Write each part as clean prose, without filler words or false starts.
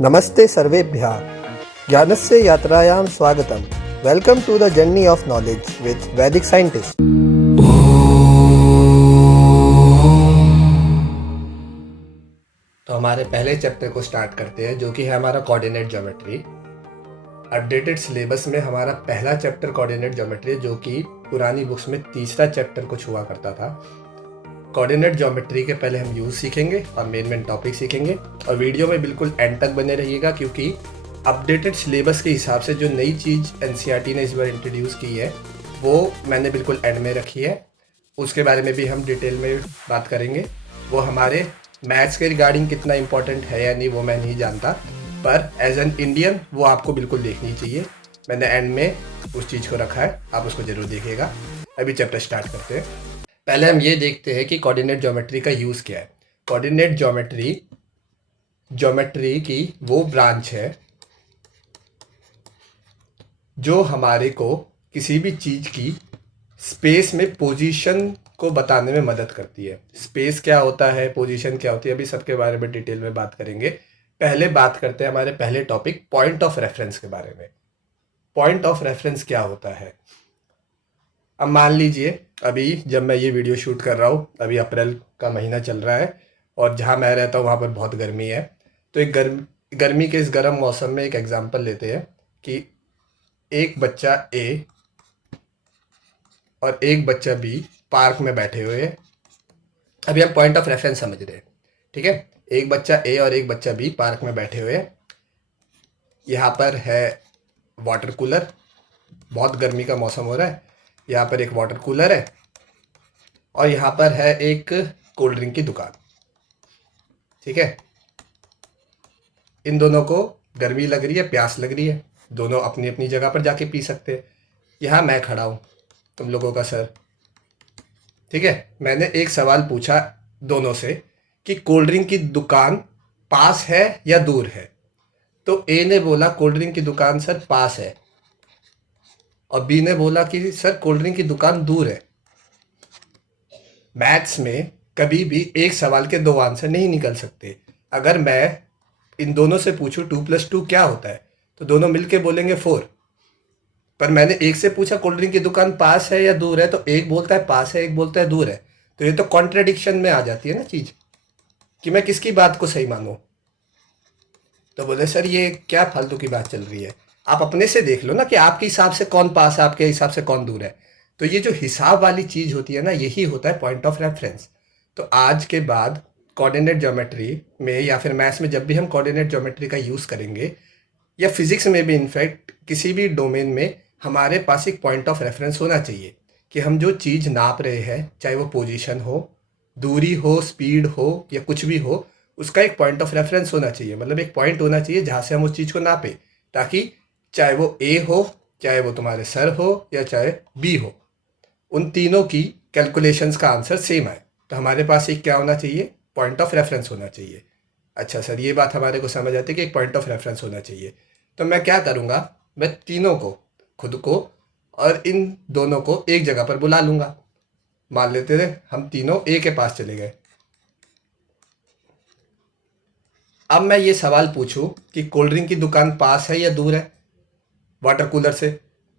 नमस्ते सर्वेभ्यः ज्ञानस्य यात्रायां स्वागतम। Welcome to the journey of knowledge with Vedic scientist. तो हमारे पहले चैप्टर को स्टार्ट करते हैं, जो कि है हमारा कोऑर्डिनेट ज्योमेट्री। अपडेटेड सिलेबस में हमारा पहला चैप्टर कोऑर्डिनेट ज्योमेट्री है, जो कि पुरानी बुक्स में तीसरा चैप्टर कुछ हुआ करता था। कोऑर्डिनेट ज्योमेट्री के पहले हम यूज सीखेंगे और मेन टॉपिक सीखेंगे, और वीडियो में बिल्कुल एंड तक बने रहिएगा, क्योंकि अपडेटेड सिलेबस के हिसाब से जो नई चीज़ एनसीईआरटी ने इस बार इंट्रोड्यूस की है वो मैंने बिल्कुल एंड में रखी है। उसके बारे में भी हम डिटेल में बात करेंगे। वो हमारे मैथ्स के रिगार्डिंग कितना इंपॉर्टेंट है या नहीं वो मैं नहीं जानता, पर एज एन इंडियन वो आपको बिल्कुल देखनी चाहिए। मैंने एंड में उस चीज़ को रखा है, आप उसको ज़रूर देखिएगा। अभी चैप्टर स्टार्ट करते हैं। पहले हम ये देखते हैं कि कोऑर्डिनेट ज्योमेट्री का यूज़ क्या है। कोऑर्डिनेट ज्योमेट्री की वो ब्रांच है जो हमारे को किसी भी चीज़ की स्पेस में पोजीशन को बताने में मदद करती है। स्पेस क्या होता है, पोजीशन क्या होती है, अभी सबके बारे में डिटेल में बात करेंगे। पहले बात करते हैं हमारे पहले टॉपिक पॉइंट ऑफ रेफरेंस के बारे में। पॉइंट ऑफ रेफरेंस क्या होता है? अब मान लीजिए अभी जब मैं ये वीडियो शूट कर रहा हूँ, अभी अप्रैल का महीना चल रहा है और जहाँ मैं रहता हूँ वहाँ पर बहुत गर्मी है। तो एक गर्मी के इस गर्म मौसम में एक एग्जांपल लेते हैं कि एक बच्चा ए और एक बच्चा बी पार्क में बैठे हुए हैं। अभी हम पॉइंट ऑफ रेफरेंस समझ रहे हैं, ठीक है। एक बच्चा ए और एक बच्चा बी पार्क में बैठे हुए हैं। यहाँ पर है वाटर कूलर, बहुत गर्मी का मौसम हो रहा है। यहाँ पर एक वाटर कूलर है और यहाँ पर है एक कोल्ड ड्रिंक की दुकान, ठीक है। इन दोनों को गर्मी लग रही है, प्यास लग रही है, दोनों अपनी अपनी जगह पर जाके पी सकते हैं। यहाँ मैं खड़ा हूँ तुम लोगों का सर, ठीक है। मैंने एक सवाल पूछा दोनों से कि कोल्ड ड्रिंक की दुकान पास है या दूर है। तो ए ने बोला कोल्ड ड्रिंक की दुकान सर पास है, और बी ने बोला कि सर कोल्ड ड्रिंक की दुकान दूर है। मैथ्स में कभी भी एक सवाल के दो आंसर नहीं निकल सकते। अगर मैं इन दोनों से पूछूं 2+2 क्या होता है, तो दोनों मिलके बोलेंगे 4। पर मैंने एक से पूछा कोल्ड ड्रिंक की दुकान पास है या दूर है, तो एक बोलता है पास है, एक बोलता है दूर है। तो ये तो कॉन्ट्रडिक्शन में आ जाती है ना चीज़, कि मैं किसकी बात को सही मानूं। तो बोले सर ये क्या फालतू की बात चल रही है, आप अपने से देख लो ना कि आपके हिसाब से कौन पास है, आपके हिसाब से कौन दूर है। तो ये जो हिसाब वाली चीज़ होती है ना, यही होता है पॉइंट ऑफ रेफरेंस। तो आज के बाद कोऑर्डिनेट ज्योमेट्री में या फिर मैथ्स में जब भी हम कोऑर्डिनेट ज्योमेट्री का यूज़ करेंगे, या फिजिक्स में भी इनफैक्ट किसी भी डोमेन में, हमारे पास एक पॉइंट ऑफ रेफरेंस होना चाहिए कि हम जो चीज़ नाप रहे हैं, चाहे वो पोजीशन हो, दूरी हो, स्पीड हो, या कुछ भी हो, उसका एक पॉइंट ऑफ रेफरेंस होना चाहिए। मतलब एक पॉइंट होना चाहिए जहाँ से हम उस चीज़ को नापें, ताकि चाहे वो ए हो, चाहे वो तुम्हारे सर हो, या चाहे बी हो, उन तीनों की कैलकुलेशंस का आंसर सेम आए। तो हमारे पास एक क्या होना चाहिए, पॉइंट ऑफ रेफरेंस होना चाहिए। अच्छा सर, ये बात हमारे को समझ आती है कि एक पॉइंट ऑफ रेफरेंस होना चाहिए। तो मैं क्या करूँगा, मैं तीनों को, खुद को और इन दोनों को एक जगह पर बुला लूँगा। मान लेते थे हम तीनों ए के पास चले गए। अब मैं ये सवाल पूछूं कि कोल्ड ड्रिंक की दुकान पास है या दूर है वाटर कूलर से,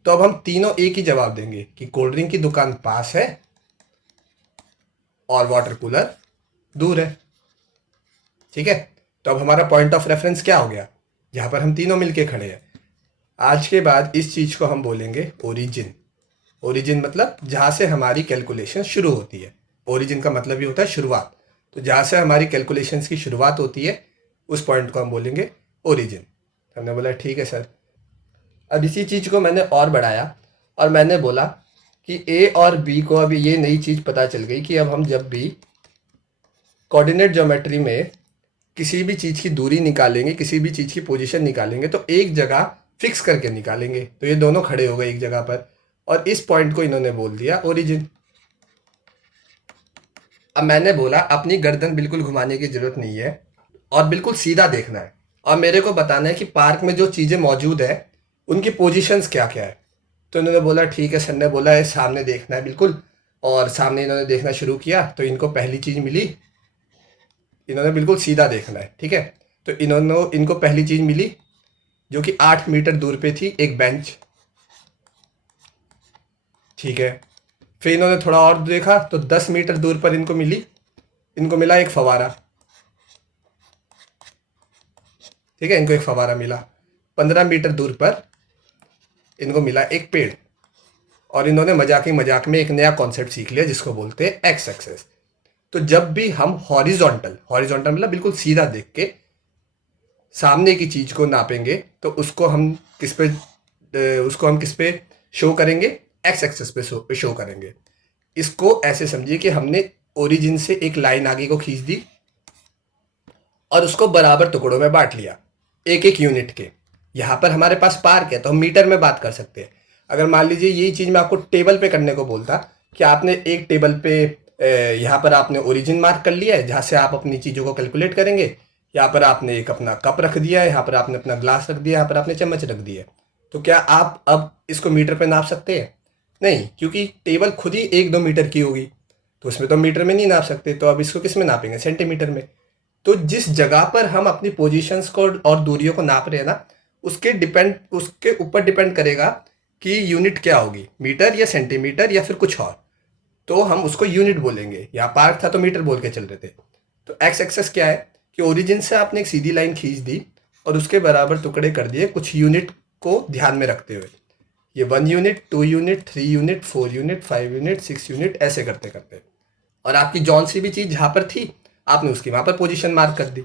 तो अब हम तीनों एक ही जवाब देंगे कि कोल्ड ड्रिंक की दुकान पास है और वाटर कूलर दूर है, ठीक है। तो अब हमारा पॉइंट ऑफ रेफरेंस क्या हो गया, जहाँ पर हम तीनों मिलके खड़े हैं। आज के बाद इस चीज़ को हम बोलेंगे ओरिजिन। ओरिजिन मतलब जहाँ से हमारी कैलकुलेशन शुरू होती है। ओरिजिन का मतलब ये होता है शुरुआत। तो जहाँ से हमारी कैलकुलेशंस की शुरुआत होती है, उस पॉइंट को हम बोलेंगे ओरिजिन। हमने बोला ठीक है सर। अब इसी चीज़ को मैंने और बढ़ाया और मैंने बोला कि ए और बी को अभी ये नई चीज़ पता चल गई कि अब हम जब भी कोऑर्डिनेट ज्योमेट्री में किसी भी चीज़ की दूरी निकालेंगे, किसी भी चीज़ की पोजीशन निकालेंगे, तो एक जगह फिक्स करके निकालेंगे। तो ये दोनों खड़े हो गए एक जगह पर, और इस पॉइंट को इन्होंने बोल दिया ओरिजिन। अब मैंने बोला अपनी गर्दन बिल्कुल घुमाने की ज़रूरत नहीं है और बिल्कुल सीधा देखना है, और मेरे को बताना है कि पार्क में जो चीज़ें मौजूद है उनकी पोजीशंस क्या क्या है। तो इन्होंने बोला ठीक है, सर ने बोला है सामने देखना है बिल्कुल, और सामने इन्होंने देखना शुरू किया। तो इनको पहली चीज़ मिली, इन्होंने बिल्कुल सीधा देखना है, ठीक है। तो इनको पहली चीज़ मिली जो कि 8 मीटर दूर पे थी, एक बेंच। ठीक है, फिर इन्होंने थोड़ा और देखा तो 10 मीटर दूर पर इनको मिला एक फवारा। ठीक है, इनको एक फवारा मिला। 15 मीटर दूर पर इनको मिला एक पेड़। और इन्होंने मजाक ही मजाक में एक नया कॉन्सेप्ट सीख लिया जिसको बोलते हैं एक्स एक्सेस। तो जब भी हम हॉरिजॉन्टल मतलब बिल्कुल सीधा देख के सामने की चीज को नापेंगे तो उसको हम किस पे शो करेंगे, एक्स एक्सेस पे शो करेंगे। इसको ऐसे समझिए कि हमने ओरिजिन से एक लाइन आगे को खींच दी और उसको बराबर टुकड़ों में बांट लिया, एक एक यूनिट के। यहाँ पर हमारे पास पार्क है तो हम मीटर में बात कर सकते हैं। अगर मान लीजिए यही चीज़ मैं आपको टेबल पे करने को बोलता कि आपने एक टेबल पे यहाँ पर आपने ओरिजिन मार्क कर लिया है जहाँ से आप अपनी चीज़ों को कैलकुलेट करेंगे। यहाँ पर आपने एक अपना कप रख दिया है, यहाँ पर आपने अपना ग्लास रख दिया, यहाँ पर आपने चम्मच रख दिया है। तो क्या आप अब इसको मीटर पे नाप सकते हैं? नहीं, क्योंकि टेबल खुद ही 1-2 मीटर की होगी, तो उसमें तो मीटर में नहीं नाप सकते। तो अब इसको किस में नापेंगे? सेंटीमीटर में। तो जिस जगह पर हम अपनी पोजीशंस को और दूरियों को नाप रहे हैं ना, उसके ऊपर डिपेंड करेगा कि यूनिट क्या होगी, मीटर या सेंटीमीटर या फिर कुछ और। तो हम उसको यूनिट बोलेंगे। यहाँ पार्क था तो मीटर बोल के चल रहे थे। तो एक्स एक्सेस क्या है कि ओरिजिन से आपने एक सीधी लाइन खींच दी और उसके बराबर टुकड़े कर दिए कुछ यूनिट को ध्यान में रखते हुए। ये 1 unit, 2 unit, 3 unit, 4 unit, 5 unit, 6 unit, ऐसे करते करते। और आपकी जौन सी भी चीज़ जहाँ पर थी आपने उसकी वहाँ पर पोजीशन मार्क कर दी।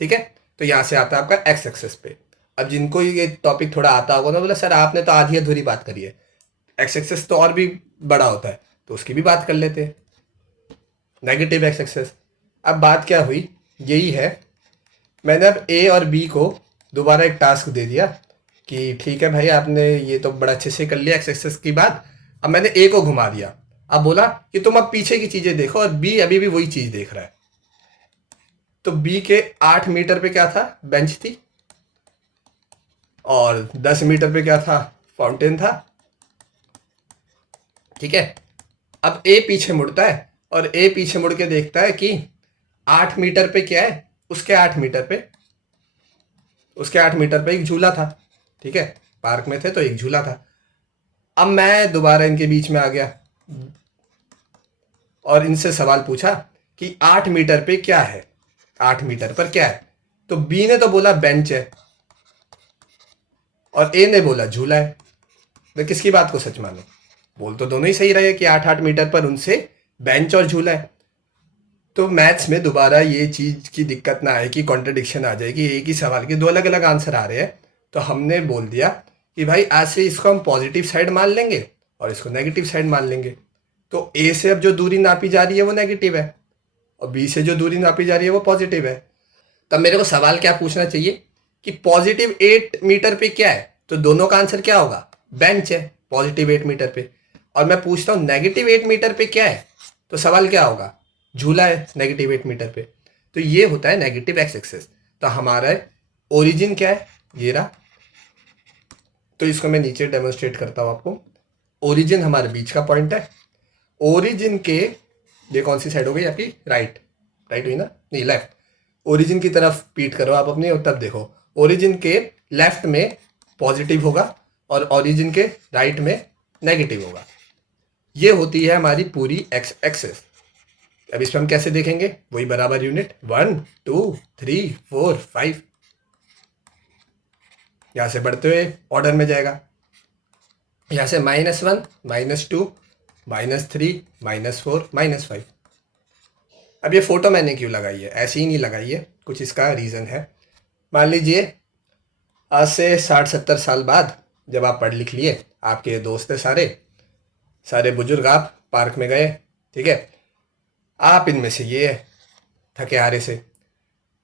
ठीक है, तो यहाँ से आता है आपका एक्स एक्सेस पे। अब जिनको ये टॉपिक थोड़ा आता होगा ना, बोला सर आपने तो आधी अधूरी बात करी है, एक्स एक्सेस तो और भी बड़ा होता है, तो उसकी भी बात कर लेते हैं, नेगेटिव एक्स एक्सेस। अब बात क्या हुई, यही है, मैंने अब ए और बी को दोबारा एक टास्क दे दिया कि ठीक है भाई आपने ये तो बड़ा अच्छे से कर लिया एक्स एक्सेस की बात। अब मैंने ए को घुमा दिया, अब बोला कि तुम अब पीछे की चीज़ें देखो, और बी अभी भी वही चीज़ देख रहा है। तो बी के 8 मीटर पे क्या था? बेंच थी। और 10 मीटर पे क्या था? फाउंटेन था। ठीक है, अब ए पीछे मुड़ता है और ए पीछे मुड़ के देखता है कि 8 मीटर पे क्या है, उसके 8 मीटर पे एक झूला था। ठीक है, पार्क में थे तो एक झूला था। अब मैं दोबारा इनके बीच में आ गया और इनसे सवाल पूछा कि 8 मीटर पे क्या है, 8 मीटर पर क्या है? तो बी ने तो बोला बेंच है और ए ने बोला झूला है। मैं किसकी बात को सच मानूं? बोल तो दोनों ही सही रहे कि 8-8 मीटर पर उनसे बेंच और झूला है। तो मैथ्स में दोबारा ये चीज़ की दिक्कत ना आए कि कॉन्ट्रडिक्शन आ जाए कि एक ही सवाल के दो अलग अलग आंसर आ रहे हैं। तो हमने बोल दिया कि भाई आज से इसको हम पॉजिटिव साइड मान लेंगे और इसको नेगेटिव साइड मान लेंगे। तो ए से अब जो दूरी नापी जा रही है वो नेगेटिव है और बी से जो दूरी नापी जा रही है वो पॉजिटिव है। तब मेरे को सवाल क्या पूछना चाहिए कि पॉजिटिव 8 मीटर पे क्या है? तो दोनों का आंसर क्या होगा? बेंच है पॉजिटिव 8 मीटर पे। और मैं पूछता हूँ नेगेटिव 8 मीटर पे क्या है? तो सवाल क्या होगा? झूला है नेगेटिव 8 मीटर पे। तो ये होता है नेगेटिव एक्स एक्सेस। तो हमारा ओरिजिन क्या है? ये रहा। तो इसको मैं नीचे डेमोन्स्ट्रेट करता हूँ आपको। ओरिजिन हमारे बीच का पॉइंट है। ओरिजिन के ये कौन सी साइड हो गई आपकी? राइट हुई ना? नहीं, लेफ्ट। ओरिजिन की तरफ पीट करो आप अपनी और तब देखो ओरिजिन के लेफ्ट में पॉजिटिव होगा और ओरिजिन के राइट में नेगेटिव होगा। ये होती है हमारी पूरी एक्स एक्सेस। अब इसमें हम कैसे देखेंगे? वही बराबर यूनिट 1 2 3 4 5 यहाँ से बढ़ते हुए ऑर्डर में जाएगा। यहाँ से -1 -2 -3 -4 -5। अब ये फोटो मैंने क्यों लगाई है? ऐसे ही नहीं लगाई है, कुछ इसका रीज़न है। मान लीजिए आज से 60-70 साल बाद जब आप पढ़ लिख लिए, आपके दोस्त है सारे बुजुर्ग, आप पार्क में गए। ठीक है, आप इनमें से ये है थके हारे से।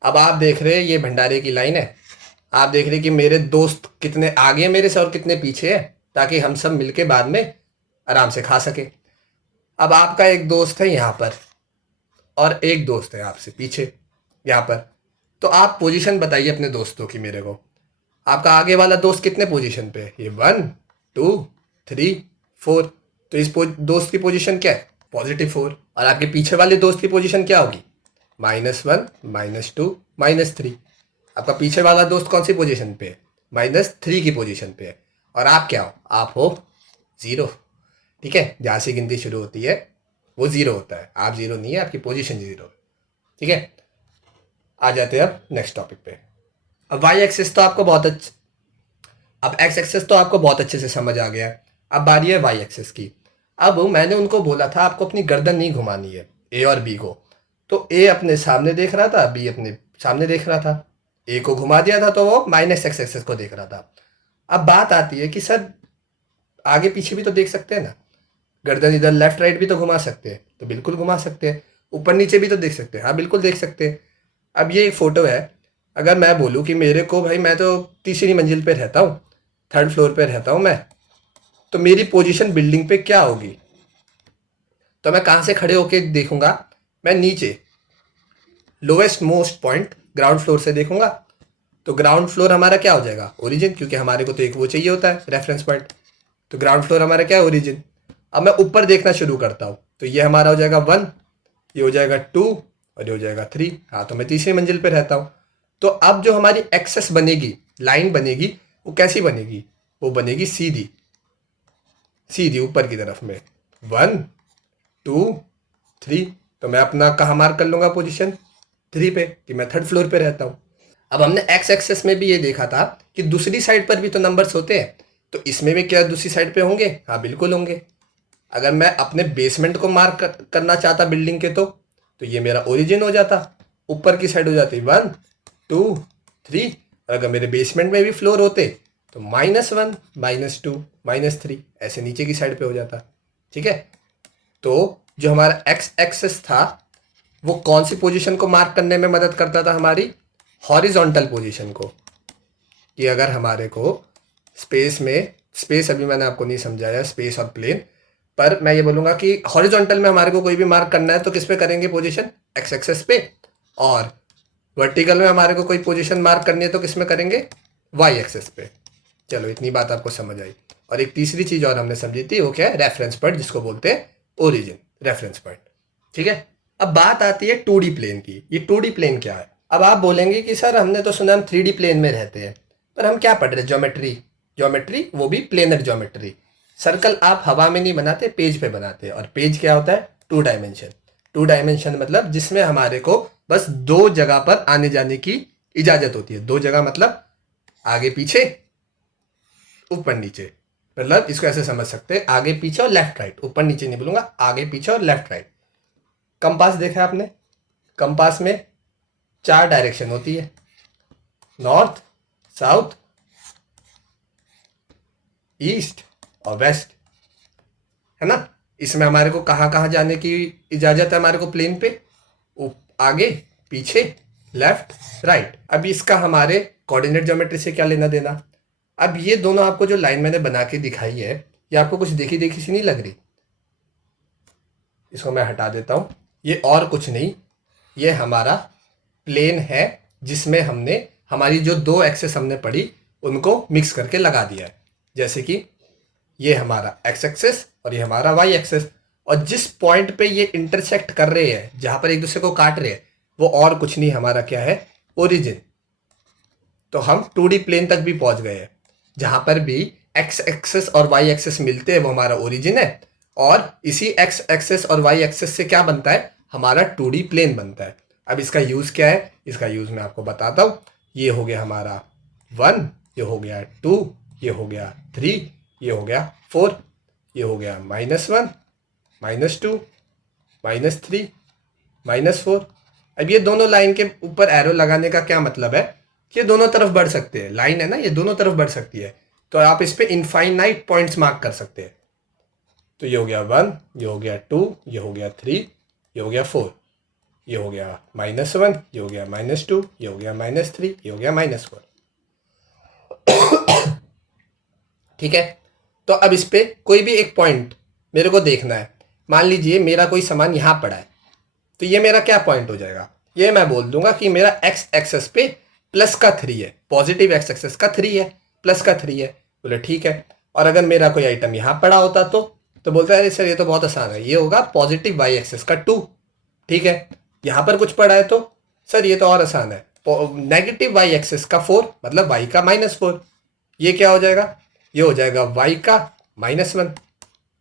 अब आप देख रहे हैं ये भंडारे की लाइन है, आप देख रहे कि मेरे दोस्त कितने आगे हैं मेरे से और कितने पीछे है, ताकि हम सब मिलके बाद में आराम से खा सके। अब आपका एक दोस्त है यहाँ पर और एक दोस्त है आपसे पीछे यहाँ पर। तो आप पोजीशन बताइए अपने दोस्तों की मेरे को। आपका आगे वाला दोस्त कितने पोजीशन पे है? ये 1 2 3 4। तो इस दोस्त की पोजीशन क्या है? +4। और आपके पीछे वाले दोस्त की पोजीशन क्या होगी? -1 -2 -3। आपका पीछे वाला दोस्त कौन सी पोजीशन पे है, -3 की पोजीशन पे है, और आप क्या हो, आप हो 0। ठीक है, जहाँ से गिनती शुरू होती है वो 0 होता है, आप 0 नहीं है, आपकी पोजीशन 0 है। ठीक है, आ जाते हैं अब नेक्स्ट टॉपिक पे। अब वाई एक्सिस तो आपको बहुत अब एक्स एक्सिस तो आपको बहुत अच्छे से समझ आ गया है। अब बारी है वाई एक्सिस की। अब मैंने उनको बोला था आपको अपनी गर्दन नहीं घुमानी है, ए और बी को। तो ए अपने सामने देख रहा था, बी अपने सामने देख रहा था। ए को घुमा दिया था तो वो माइनस एक्स एक्सिस को देख रहा था। अब बात आती है कि सर आगे पीछे भी तो देख सकते हैं ना, गर्दन इधर लेफ्ट राइट भी तो घुमा सकते हैं, तो बिल्कुल घुमा सकते हैं। ऊपर नीचे भी तो देख सकते हैं, हाँ बिल्कुल देख सकते हैं। अब ये एक फ़ोटो है, अगर मैं बोलूँ कि मेरे को भाई मैं तो तीसरी मंजिल पे रहता हूँ, 3rd फ्लोर पे रहता हूँ मैं, तो मेरी पोजीशन बिल्डिंग पे क्या होगी, तो मैं कहाँ से खड़े होके देखूंगा, मैं नीचे lowest most point ground floor से देखूंगा। तो ग्राउंड फ्लोर हमारा क्या हो जाएगा, ओरिजिन, क्योंकि हमारे को तो एक वो चाहिए होता है रेफरेंस पॉइंट। तो ग्राउंड फ्लोर हमारा क्या है, ओरिजिन। अब मैं ऊपर देखना शुरू करता हूँ, तो ये हमारा हो जाएगा 1, ये हो जाएगा 2 और ये हो जाएगा 3। हाँ, तो मैं तीसरी मंजिल पे रहता हूँ। तो अब जो हमारी एक्सेस बनेगी, लाइन बनेगी, वो कैसी बनेगी, वो बनेगी सीधी सीधी ऊपर की तरफ में 1 2 3। तो मैं अपना कहाँ मार्क कर लूँगा पोजीशन 3 पे, कि मैं 3rd फ्लोर पे रहता हूँ। अब हमने एक्स एक्सेस में भी ये देखा था कि दूसरी साइड पर भी तो नंबर्स होते हैं, तो इसमें भी क्या दूसरी साइड पे होंगे, हाँ बिल्कुल होंगे। अगर मैं अपने बेसमेंट को मार्क करना चाहता बिल्डिंग के, तो ये मेरा ओरिजिन हो जाता, ऊपर की साइड हो जाती 1 2 3। और अगर मेरे बेसमेंट में भी फ्लोर होते तो -1 -2 -3 ऐसे नीचे की साइड पे हो जाता। ठीक है, तो जो हमारा एक्स एक्सेस था वो कौन सी पोजीशन को मार्क करने में मदद करता था, हमारी हॉरिजॉन्टल पोजीशन को। कि अगर हमारे को स्पेस अभी मैंने आपको नहीं समझाया, स्पेस और प्लेन, पर मैं ये बोलूँगा कि हॉरिजॉन्टल में हमारे को कोई भी मार्क करना है तो किस पे करेंगे पोजीशन, एक्स एक्सेस पे। और वर्टिकल में हमारे को कोई पोजीशन मार्क करनी है तो किस में करेंगे, वाई एक्सेस पे। चलो इतनी बात आपको समझ आई। और एक तीसरी चीज़ और हमने समझी थी, वो क्या है, रेफरेंस पॉइंट, जिसको बोलते हैं ओरिजिन, रेफरेंस पॉइंट। ठीक है, अब बात आती है 2D प्लेन की। ये 2D प्लेन क्या है। अब आप बोलेंगे कि सर हमने तो सुना हम 3D प्लेन में रहते हैं, पर हम क्या पढ़ रहे हैं, ज्योमेट्री, वो भी प्लेनर ज्योमेट्री। सर्कल आप हवा में नहीं बनाते, पेज पे बनाते। और पेज क्या होता है, 2 डायमेंशन। 2 डायमेंशन मतलब जिसमें हमारे को बस 2 जगह पर आने जाने की इजाज़त होती है। 2 जगह मतलब आगे पीछे, ऊपर नीचे। मतलब इसको ऐसे समझ सकते हैं, आगे पीछे और लेफ्ट राइट, ऊपर नीचे नहीं बोलूँगा, आगे पीछे और लेफ्ट राइट। कंपास देखा आपने, कंपास में 4 डायरेक्शन होती है, नॉर्थ, साउथ, ईस्ट और वेस्ट, है ना। इसमें हमारे को कहाँ कहाँ जाने की इजाज़त है, हमारे को प्लेन पे, आगे पीछे, लेफ्ट राइट। अब इसका हमारे कोऑर्डिनेट ज्योमेट्री से क्या लेना देना। अब ये दोनों आपको जो लाइन मैंने बना के दिखाई है, ये आपको कुछ देखी देखी सी नहीं लग रही। इसको मैं हटा देता हूँ। ये और कुछ नहीं, ये हमारा प्लेन है जिसमें हमने हमारी जो 2 एक्सेस हमने पढ़ी उनको मिक्स करके लगा दिया है। जैसे कि ये हमारा एक्स एक्सेस और ये हमारा वाई एक्सेस, और जिस पॉइंट पे ये इंटरसेक्ट कर रहे हैं, जहाँ पर एक दूसरे को काट रहे हैं, वो और कुछ नहीं, हमारा क्या है, ओरिजिन। तो हम 2D प्लेन तक भी पहुँच गए हैं। जहाँ पर भी एक्स एक्सेस और वाई एक्सेस मिलते हैं वो हमारा ओरिजिन है, और इसी एक्स एक्सेस और वाई एक्सेस से क्या बनता है, हमारा 2D प्लेन बनता है। अब इसका यूज़ क्या है, इसका यूज़ मैं आपको बताता हूँ। ये हो गया हमारा 1, ये हो गया 2, ये हो गया 3, ये हो गया 4, ये हो गया -1 -2 -3 -4। अब ये दोनों लाइन के ऊपर एरो लगाने का क्या मतलब है, ये दोनों तरफ बढ़ सकते हैं। लाइन है ना, ये दोनों तरफ बढ़ सकती है, तो आप इस पे इनफाइनाइट पॉइंट्स मार्क कर सकते हैं। तो ये हो गया 1, ये हो गया 2, ये हो गया 3, ये हो गया 4, ये हो गया -1, ये हो गया -2, ये हो गया -3, ये हो गया -4। ठीक है, तो अब इस पे कोई भी एक पॉइंट मेरे को देखना है। मान लीजिए मेरा कोई सामान यहाँ पड़ा है, तो ये मेरा क्या पॉइंट हो जाएगा, ये मैं बोल दूंगा कि मेरा एक्स एक्सेस पे प्लस का 3 है, पॉजिटिव एक्स एक्सेस का 3 है, प्लस का 3 है। बोले ठीक है। और अगर मेरा कोई आइटम यहाँ पड़ा होता तो बोलता है अरे सर ये तो बहुत आसान है, ये होगा पॉजिटिव वाई एक्सेस का 2। ठीक है, यहाँ पर कुछ पड़ा है तो सर ये तो और आसान है, नेगेटिव वाई एक्सेस का 4 मतलब वाई का -4। ये क्या हो जाएगा, ये हो जाएगा वाई का -1।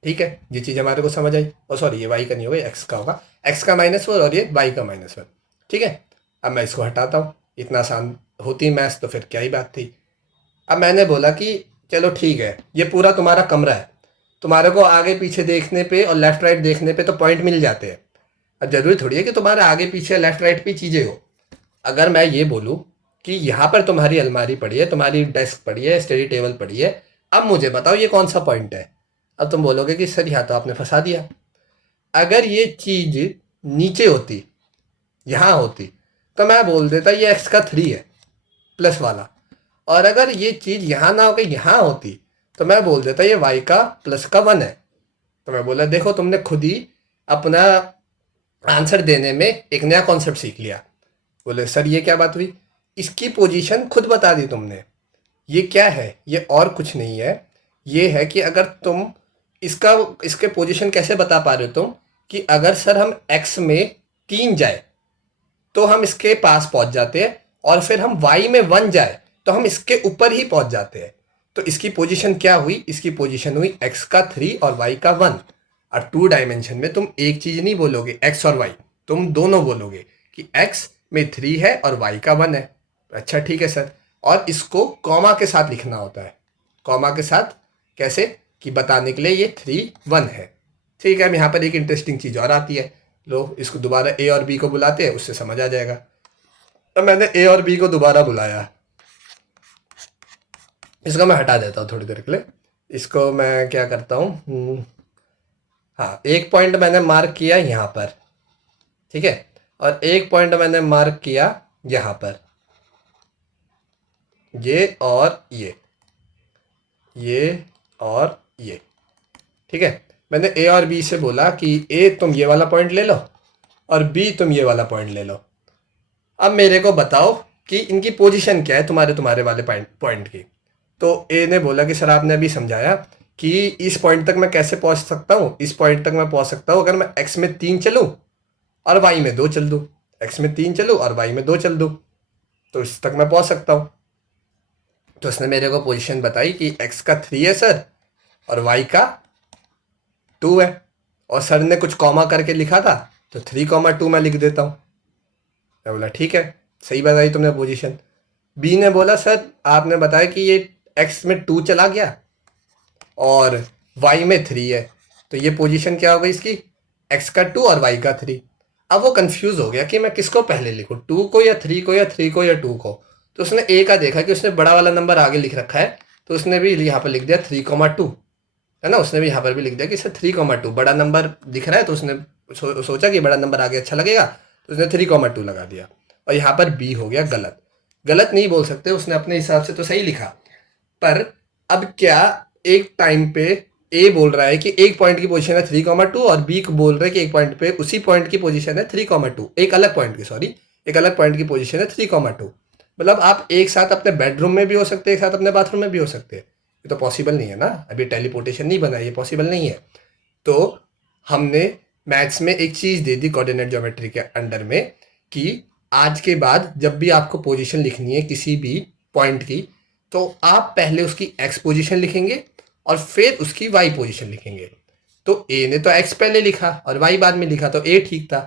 ठीक है, ये चीज़ हमारे को समझ आई। और सॉरी, ये वाई का नहीं होगा, एक्स का होगा, एक्स का -4 और ये वाई का -1। ठीक है, अब मैं इसको हटाता हूँ। इतना आसान होती मैथ्स तो फिर क्या ही बात थी। अब मैंने बोला कि चलो ठीक है, ये पूरा तुम्हारा कमरा है, तुम्हारे को आगे पीछे देखने पे और लेफ्ट राइट देखने पे तो पॉइंट मिल जाते हैं। अब जरूरी थोड़ी है कि तुम्हारे आगे पीछे लेफ्ट राइट पे चीज़ें हो। अगर मैं ये बोलूँ कि यहाँ पर तुम्हारी अलमारी पड़ी है, तुम्हारी डेस्क पड़ी है, स्टडी टेबल पड़ी है, अब मुझे बताओ ये कौन सा पॉइंट है। अब तुम बोलोगे कि सर यहाँ तो आपने फंसा दिया। अगर ये चीज़ नीचे होती, यहाँ होती, तो मैं बोल देता ये एक्स का 3 है प्लस वाला। और अगर ये चीज़ यहाँ ना होकर यहाँ होती तो मैं बोल देता ये वाई का प्लस का 1 है। तो मैं बोला देखो तुमने खुद ही अपना आंसर देने में एक नया कॉन्सेप्ट सीख लिया। बोले सर ये क्या बात हुई, इसकी पोजीशन खुद बता दी तुमने। ये क्या है, ये और कुछ नहीं है, ये है कि अगर तुम इसका इसके पोजीशन कैसे बता पा रहे हो तुम, कि अगर सर हम x में 3 जाए तो हम इसके पास पहुंच जाते हैं, और फिर हम y में 1 जाए तो हम इसके ऊपर ही पहुंच जाते हैं। तो इसकी पोजीशन क्या हुई, इसकी पोजीशन हुई x का 3 और y का 1। और 2 डायमेंशन में तुम एक चीज नहीं बोलोगे x और y, तुम दोनों बोलोगे कि x में 3 है और y का 1 है। अच्छा ठीक है सर, और इसको कॉमा के साथ लिखना होता है। कॉमा के साथ कैसे, कि बताने के लिए ये 3 1 है। ठीक है, अब यहाँ पर एक इंटरेस्टिंग चीज़ और आती है। लो इसको दोबारा ए और बी को बुलाते हैं, उससे समझ आ जाएगा। तो मैंने ए और बी को दोबारा बुलाया, इसको मैं हटा देता हूँ थोड़ी देर के लिए। इसको मैं क्या करता हूँ, हाँ एक पॉइंट मैंने मार्क किया यहाँ पर, ठीक है, और एक पॉइंट मैंने मार्क किया यहाँ पर, ये और ये और ये। ठीक है, मैंने ए और बी से बोला कि ए तुम ये वाला पॉइंट ले लो और बी तुम ये वाला पॉइंट ले लो। अब मेरे को बताओ कि इनकी पोजीशन क्या है, तुम्हारे वाले पॉइंट की। तो ए ने बोला कि सर आपने अभी समझाया कि इस पॉइंट तक मैं कैसे पहुंच सकता हूँ, इस पॉइंट तक मैं पहुंच सकता हूँ अगर मैं एक्स में 3 चलूँ और वाई में 2 चल दूँ। एक्स में 3 चलूँ और वाई में 2 चल दूँ, तो इस तक मैं पहुंच सकता हूँ। तो उसने मेरे को पोजीशन बताई कि एक्स का 3 है सर और वाई का 2 है, और सर ने कुछ कॉमा करके लिखा था तो 3,2 मैं लिख देता हूँ। मैं बोला ठीक है, सही बताई तुमने पोजीशन। बी ने बोला सर आपने बताया कि ये एक्स में 2 चला गया और वाई में 3 है, तो ये पोजीशन क्या हो गई इसकी, एक्स का 2 और वाई का 3। अब वो कंफ्यूज हो गया कि मैं किसको पहले लिखूँ, 2 को या 3 को या 3 को या 2 को। तो उसने ए का देखा कि उसने बड़ा वाला नंबर आगे लिख रखा है, तो उसने भी यहाँ पर लिख दिया 3,2, है ना। उसने भी यहाँ पर भी लिख दिया कि सर 3,2 बड़ा नंबर दिख रहा है, तो उसने सोचा कि बड़ा नंबर आगे अच्छा लगेगा, तो उसने 3,2 लगा दिया। और यहाँ पर बी हो गया गलत। गलत नहीं बोल सकते, उसने अपने हिसाब से तो सही लिखा, पर अब क्या एक टाइम पे ए बोल रहा है कि एक पॉइंट की पोजीशन है 3,2 और बी को बोल रहा है कि एक पॉइंट पे उसी पॉइंट की पोजीशन है 3,2, एक अलग पॉइंट की, सॉरी एक अलग पॉइंट की पोजीशन है 3,2। मतलब आप एक साथ अपने बेडरूम में भी हो सकते हैं, एक साथ अपने बाथरूम में भी हो सकते हैं। ये तो पॉसिबल नहीं है ना, अभी टेलीपोर्टेशन नहीं बना, ये पॉसिबल नहीं है। तो हमने मैथ्स में एक चीज़ दे दी कोऑर्डिनेट ज्योमेट्री के अंडर में, कि आज के बाद जब भी आपको पोजीशन लिखनी है किसी भी पॉइंट की, तो आप पहले उसकी एक्स पोजीशन लिखेंगे और फिर उसकी वाई पोजीशन लिखेंगे। तो ए ने तो एक्स पहले लिखा और वाई बाद में लिखा, तो ए ठीक था।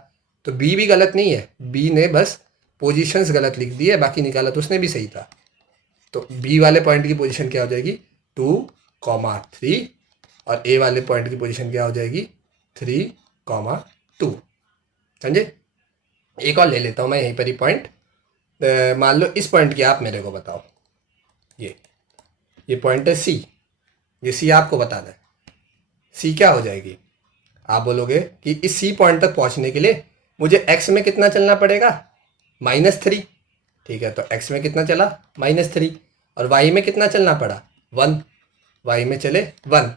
तो बी भी गलत नहीं है, बी ने बस पोजीशंस गलत लिख दी है, बाकी निकाला तो उसने भी सही था। तो बी वाले पॉइंट की पोजीशन क्या हो जाएगी, 2,3, और ए वाले पॉइंट की पोजीशन क्या हो जाएगी, 3,2। समझे। एक और ले लेता हूँ मैं यहीं पर ही पॉइंट। मान लो इस पॉइंट की आप मेरे को बताओ, ये पॉइंट है सी, ये सी आपको बताना है। सी क्या हो जाएगी, आप बोलोगे कि इस सी पॉइंट तक पहुंचने के लिए मुझे एक्स में कितना चलना पड़ेगा, -3। ठीक है, तो एक्स में कितना चला, -3, और वाई में कितना चलना पड़ा, 1। वाई में चले 1,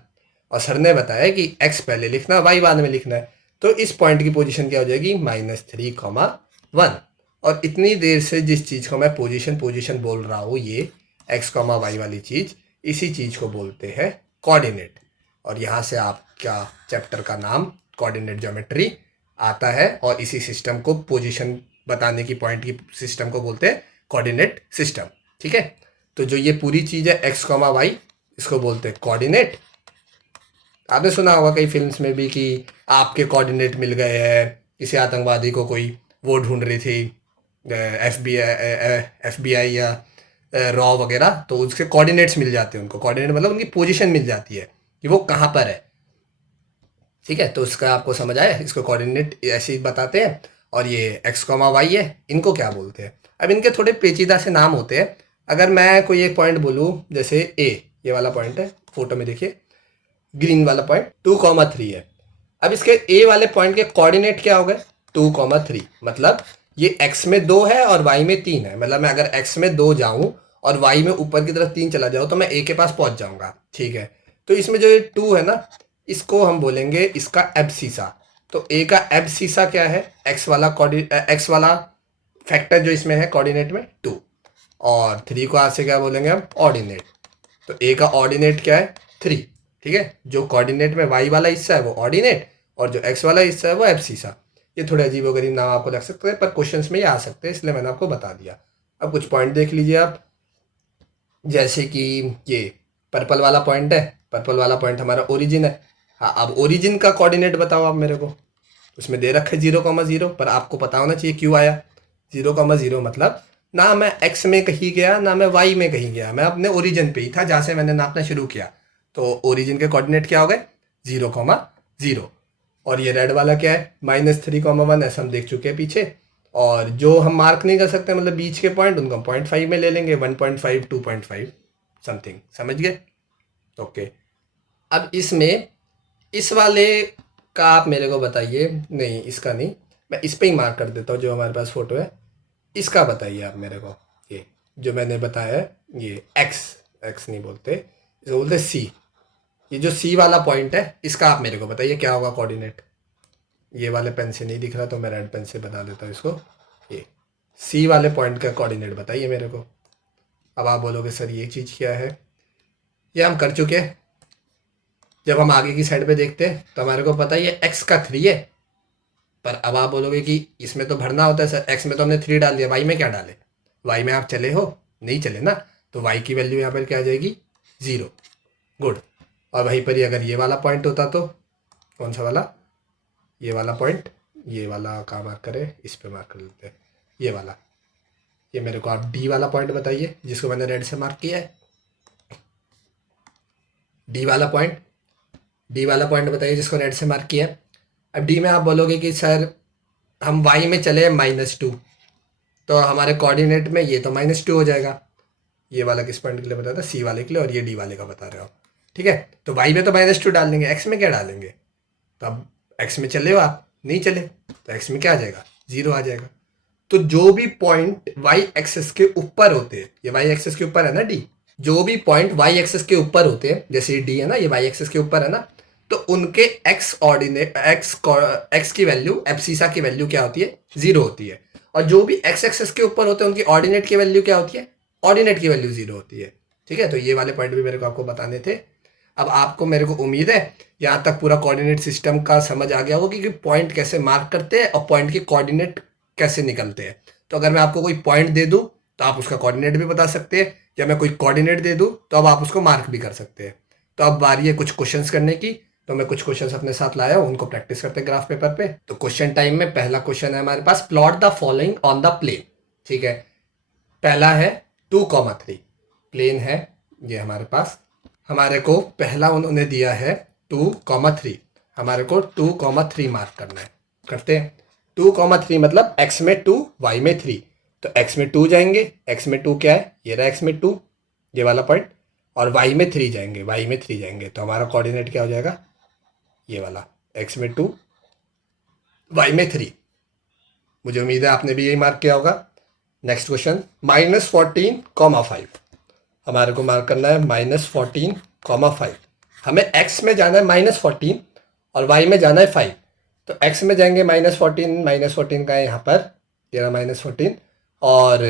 और सर ने बताया कि एक्स पहले लिखना वाई बाद में लिखना है। तो इस पॉइंट की पोजीशन क्या हो जाएगी, -3,1। और इतनी देर से जिस चीज़ को मैं पोजीशन बोल रहा हूँ, ये x, y वाली चीज़, इसी चीज़ को बोलते हैं कोऑर्डिनेट। और यहाँ से आपका चैप्टर का नाम कोऑर्डिनेट ज्योमेट्री आता है, और इसी सिस्टम को, पोजीशन बताने की पॉइंट की सिस्टम को बोलते हैं कोऑर्डिनेट सिस्टम। ठीक है, तो जो ये पूरी चीज़ है एक्स कॉमा वाई, इसको बोलते हैं कोऑर्डिनेट। आपने सुना होगा कई फिल्म्स में भी कि आपके कोऑर्डिनेट मिल गए हैं, किसी आतंकवादी को कोई वो ढूंढ रही थी एफबीआई या रॉ वगैरह, तो उसके कोऑर्डिनेट्स मिल जाते हैं उनको। कोऑर्डिनेट मतलब उनकी पोजीशन मिल जाती है कि वो कहाँ पर है। ठीक है, तो उसका आपको समझ आया, इसको कोऑर्डिनेट ऐसे ही बताते हैं। और ये एक्स कॉमा वाई है, इनको क्या बोलते हैं? अब इनके थोड़े पेचीदा से नाम होते हैं। अगर मैं कोई एक पॉइंट बोलूँ, जैसे ए, ये वाला पॉइंट है, फोटो में देखिए ग्रीन वाला पॉइंट 2,3 है। अब इसके ए वाले पॉइंट के कोऑर्डिनेट क्या हो गए? 2,3। मतलब ये x में 2 है और y में 3 है। मतलब मैं अगर x में 2 जाऊं और y में ऊपर की तरफ 3 चला जाऊं तो मैं a के पास पहुंच जाऊंगा। ठीक है, तो इसमें जो ये 2 है ना, इसको हम बोलेंगे इसका एब्सीसा। तो a का एब्सीसा क्या है? x वाला फैक्टर जो इसमें है कोऑर्डिनेट में 2, और 3 को आज से क्या बोलेंगे हम? ऑर्डिनेट। तो a का ऑर्डिनेट क्या है? 3। ठीक है, जो कोऑर्डिनेट में y वाला हिस्सा है वो ऑर्डिनेट, और जो x वाला हिस्सा है वो एब्सीसा। ये थोड़े अजीबोगरीब नाम आपको लग सकते हैं, पर क्वेश्चंस में ये आ सकते हैं, इसलिए मैंने आपको बता दिया। अब कुछ पॉइंट देख लीजिए आप, जैसे कि ये पर्पल वाला पॉइंट है, पर्पल वाला पॉइंट हमारा ओरिजिन है। हाँ, अब ओरिजिन का कोऑर्डिनेट बताओ आप मेरे को। उसमें दे रखा है 0,0, पर आपको पता होना चाहिए क्यों आया 0,0। मतलब ना मैं x में कहीं गया ना मैं y में कहीं गया, मैं अपने ओरिजिन पे ही था जहाँ से मैंने नापना शुरू किया। तो ओरिजिन के कोऑर्डिनेट क्या हो गए? 0,0। और ये रेड वाला क्या है? -3,1, ऐसा हम देख चुके हैं पीछे। और जो हम मार्क नहीं कर सकते, मतलब बीच के पॉइंट, उनको हम 0.5 में ले लेंगे, 1.5, 2.5 समथिंग। समझ गए? ओके। अब इसमें इस वाले का आप मेरे को बताइए, नहीं इसका नहीं, मैं इस पे ही मार्क कर देता हूँ जो हमारे पास फोटो है। इसका बताइए आप मेरे को, ये जो मैंने बताया है, ये एक्स नहीं बोलते, इसको बोलते सी। ये जो सी वाला पॉइंट है, इसका आप मेरे को बताइए क्या होगा कोऑर्डिनेट। ये वाले पेन से नहीं दिख रहा तो मैं रेड पेन से बता देता हूँ इसको। ये सी वाले पॉइंट का कोऑर्डिनेट बताइए मेरे को। अब आप बोलोगे सर ये चीज़ क्या है? ये हम कर चुके हैं। जब हम आगे की साइड पे देखते हैं तो हमारे को पता है ये एक्स का 3 है। पर अब आप बोलोगे कि इसमें तो भरना होता है सर, एक्स में तो हमने 3 डाल दिया, वाई में क्या डाले? वाई में आप चले हो? नहीं चले ना, तो वाई की वैल्यू यहाँ पर क्या आ जाएगी? 0। गुड। और वहीं पर ही अगर ये वाला पॉइंट होता तो, कौन सा वाला? ये वाला पॉइंट, ये वाला कहाँ मार्क करें? इस पे मार्क कर लेते हैं, ये वाला। ये मेरे को आप डी वाला पॉइंट बताइए जिसको मैंने रेड से मार्क किया है। डी वाला पॉइंट, डी वाला पॉइंट बताइए जिसको रेड से मार्क किया है। अब डी में आप बोलोगे कि सर हम वाई में चले -2, तो हमारे कोऑर्डिनेट में ये तो -2 हो जाएगा। ये वाला किस पॉइंट के लिए बताया था? सी वाले के लिए, और ये डी वाले का बता रहे हो। ठीक है, तो वाई में तो -2 डाल देंगे, एक्स में क्या डालेंगे? तो अब एक्स में चले हो आप? नहीं चले, तो एक्स में क्या आ जाएगा? 0 आ जाएगा। तो जो भी पॉइंट वाई एक्सेस के ऊपर होते हैं, ये वाई एक्सेस के ऊपर है ना डी, जो भी पॉइंट वाई एक्सेस के ऊपर होते हैं, जैसे डी है ना, ये वाई एक्सेस के ऊपर है ना, तो उनके एक्स ऑर्डिनेट एक्स की वैल्यू, एब्सीसा की वैल्यू क्या होती है? 0 होती है। और जो भी एक्स एक्सेस के ऊपर होते हैं उनकी ऑर्डिनेट की वैल्यू क्या होती है? ऑर्डिनेट की वैल्यू 0 होती है। ठीक है, तो ये वाले पॉइंट भी मेरे को आपको बताने थे। अब आपको, मेरे को उम्मीद है यहाँ तक पूरा कोऑर्डिनेट सिस्टम का समझ आ गया होगा कि पॉइंट कैसे मार्क करते हैं और पॉइंट के कोऑर्डिनेट कैसे निकलते हैं। तो अगर मैं आपको कोई पॉइंट दे दूं तो आप उसका कोऑर्डिनेट भी बता सकते हैं, या मैं कोई कोऑर्डिनेट दे दूं तो अब आप उसको मार्क भी कर सकते हैं। तो अब बारी है कुछ क्वेश्चंस करने की। तो मैं कुछ क्वेश्चंस अपने साथ लाया हूँ, उनको प्रैक्टिस करते हैं ग्राफ पेपर पे। तो क्वेश्चन टाइम में पहला क्वेश्चन है हमारे पास, plot the following on the plane. ठीक है, पहला है 2,3, प्लेन है ये हमारे पास। हमारे को पहला उन्होंने दिया है 2,3, हमारे को 2,3 मार्क करना है। करते हैं। 2,3 मतलब x में 2, y में 3। तो x में 2 जाएंगे, x में 2 क्या है? ये रहा x में 2, ये वाला पॉइंट। और y में 3 जाएंगे, y में 3 जाएंगे, तो हमारा कोऑर्डिनेट क्या हो जाएगा? ये वाला, x में 2, y में 3। मुझे उम्मीद है आपने भी यही मार्क किया होगा। नेक्स्ट क्वेश्चन, -14,5, हमारे को मार्क करना है -14,5। हमें x में जाना है -14 और y में जाना है 5। तो x में जाएंगे -14 का है यहाँ पर, ये रहा -14, और